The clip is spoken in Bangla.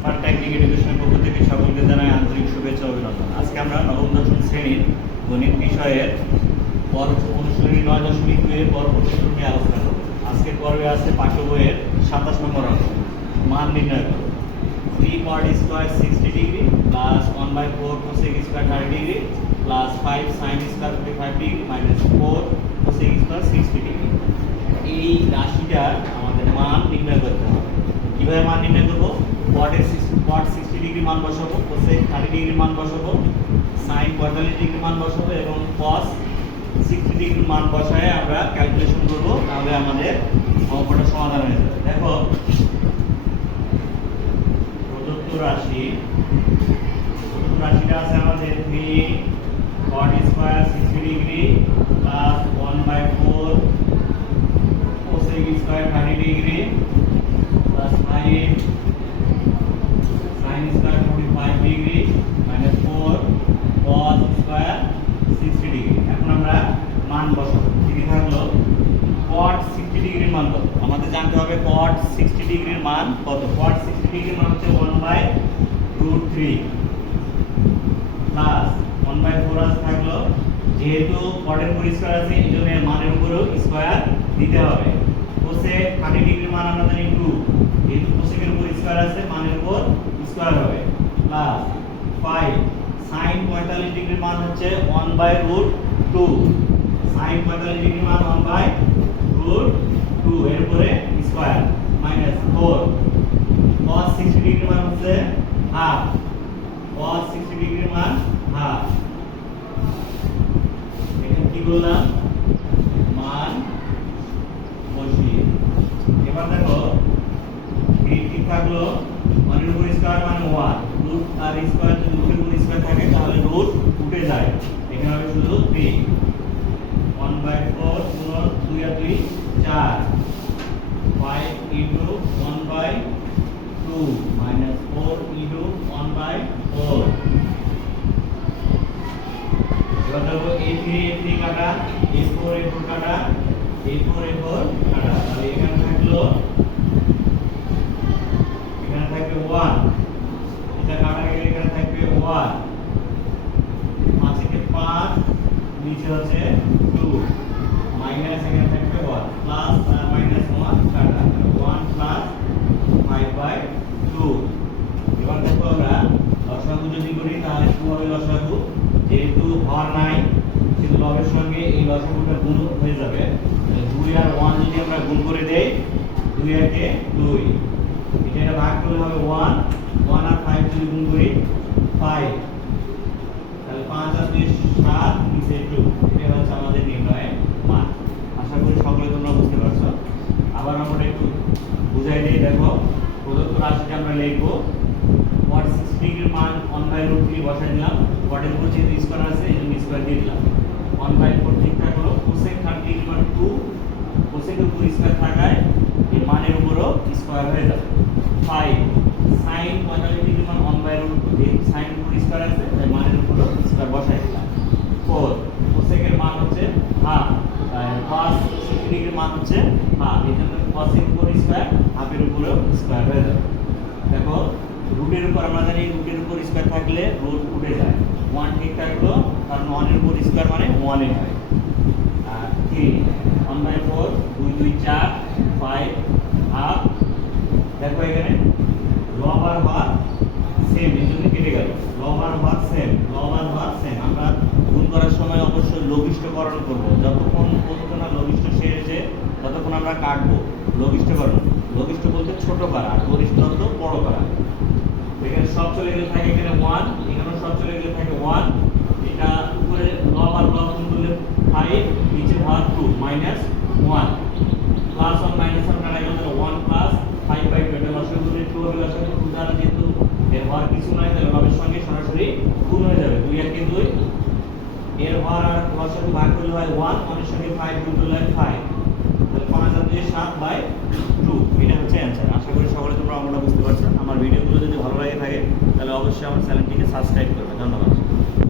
স্মার্ট টেকনিক এডুকেশনের পক্ষ থেকে সকলকে জানাই আন্তরিক শুভেচ্ছা ও অভিনন্দন। আজকে আমরা নবম দশম শ্রেণীর গণিত বিষয়ের অনুশীলনী 9.2 এর পরবর্তী নিয়ে আলোচনা করব। আজকের পর্বে আছে পাঠ্য বইয়ের 27 নম্বর অঙ্ক, মান নির্ণয় করো। 3 cot square 60 degree plus 1/4 cosec square 30 degree plus 5 sin square 45 degree minus 4 cosec square 60 degree. এই রাশিটার আমাদের মান নির্ণয় করতে হবে। কিভাবে মান নির্ণয় করব? cot 60 ডিগ্রি মান বসাবো, cosec 30 ডিগ্রি মান বসাবো, sin 45 ডিগ্রি মান বসাবো এবং cos 60 ডিগ্রি মান বসায় আমরা ক্যালকুলেশন করব, তাহলে আমাদের অঙ্কটা সমাধান হয়ে যাবে। দেখো, প্রদত্ত রাশিটা আছে আমাদের 3 cot square 60 degree plus 1/4 cosec square 30 degree plus 5 sin square 45 degree minus 4 cos square 60 degree. এখন আমরা মান বসাবো। কি থাকলো? cot 60 ডিগ্রির মান কত? আমাদের জানতে হবে cot 60 ডিগ্রির মান কত। cot 60 ডিগ্রির মান হচ্ছে 1/√3 প্লাস 1/4 আছে থাকলো। যেহেতু cot এর উপর স্কয়ার আছে, এইজন্য এর মানের উপরও স্কয়ার দিতে হবে। cosec 30 ডিগ্রির মান আমরা জানি 2, যেহেতু cosec এর উপর স্কয়ার আছে, মানের উপর স্কয়ার হবে প্লাস 5 sin 45 ডিগ্রির মান হচ্ছে 1/√2, sin 45 ডিগ্রির মান 1/√2 এর উপরে স্কয়ার মাইনাস 4 cos 60 ডিগ্রির মান হচ্ছে হাফ, cos 60 ডিগ্রির মান হাফ। এখানে কি বললাম? মান বসিয়ে। এবার দেখো, এই কি থাকলো? 1 এর উপর স্কয়ার মানে 1, রুট আর স্কয়ার যদি রুটের উপর স্কয়ার থাকে তাহলে রুট উঠে যায়, এখানে হবে শুধু 3 1/4 গুণন 2 আর 2 4 5 ইনটু 1/2 মাইনাস 4 ইনটু 1/4। এবার দেখো a3 কাটা, a4 কাটা, a4 কাটা, তাহলে এখানে থাকলো 1, এটা কাটা গেলে এখানে থাকবে 1, 5 থেকে 5 নিচে হচ্ছে 2 মাইনাস এখানে থাকবে 1 প্লাস মাইনাস 1 কাটা 1 প্লাস 5/2। এবার দেখো আমরা লসাগু যদি করি তাহলে কি হবে? লসাগু যেহেতু হর নাই, সেহেতু লবের সঙ্গে এই লসাগুটা গুণ হয়ে যাবে। 2 আর 1 যদি আমরা গুণ করে দেই, 2 একে 2, এটা ভাগ করলে হবে 1 আর 5 যদি গুণ করি 5, তাহলে 5 আর 2 7 নিচে 2। এটা হচ্ছে আমাদের নির্ণয়ের মান। আশা করি সকলে তোমরা বুঝতে পারছো। আবার আমরা একটু বুঝাই দিই। দেখো, প্রদত্ত রাশিটা আমরা লিখবো। cot 60 ডিগ্রির মান 1/√3 বসাই দিলাম, cot এর উপর যেহেতু স্কয়ার আছে এজন্য স্কয়ার দিয়ে দিলাম। 1/4 ঠিক থাকলো। cosec 30 ডিগ্রির মান 2, cosec এর উপর স্কয়ার থাকায় এই মানের উপরও স্কয়ার হয়ে যাবে। 5 sin 45 ডিগ্রির মান 1/√2, sin এর উপর স্কয়ার আছে তাই মানের উপরও স্কয়ার বসাই দিলাম। 4 cosec এর মান হচ্ছে হাফ, তাই cos 60 ডিগ্রির মান হচ্ছে হাফ, এজন্য cos এর উপর স্কয়ার হাফের উপরেও স্কয়ার হয়ে যাবে। দেখো, রুটের উপর আমরা জানি রুটের উপর স্কয়ার থাকলে রুট উঠে যায়। 1 ঠিক থাকলো, কারণ 1 এর উপর স্কয়ার মানে 1 এ হয়। 3 1/4 2 2 4 5 হাফ। দেখো এখানে লব আর হর সেম, এজন্য কেটে গেল। লব আর হর সেম, আমরা গুণ করার সময় অবশ্যই লঘিষ্ঠকরণ করব। যতক্ষণ পর্যন্ত না লঘিষ্ঠ শেষ হচ্ছে ততক্ষণ আমরা কাটবো। লঘিষ্ঠকরণ, লঘিষ্ঠ বলতে ছোট করা আর গরিষ্ঠ অর্থ বড় করা। এখানে সব চলে গেলে থাকে এখানে 1, এখানেও সব চলে গেলে থাকে 1। এটা উপরে লব আর লব গুণ করলে 5, নিচে হর 2 মাইনাস 1 প্লাস 1 মাইনাস 1 কাটা গেল 1 প্লাস 5/2। এটা লসাগু 2 হবে, লসাগু 2 দ্বারা যেহেতু এর হর কিছু নয় তাহলে লবের সঙ্গে সরাসরি গুণ হয়ে যাবে। 2 একে 2, এর হর আর লসাগু ভাগ করলে হয় 1, 1 এর সঙ্গে 5 গুণ করলে হয় 5, তাহলে 5 আর 2 7/2। এটা হচ্ছে অ্যানসার। আশা করি সকলে তোমরা অঙ্কটা বুঝতে পারছো। আমার ভিডিওগুলো যদি ভালো লাগে থাকে তাহলে অবশ্যই আমার চ্যানেলটিকে সাবস্ক্রাইব করবে। ধন্যবাদ।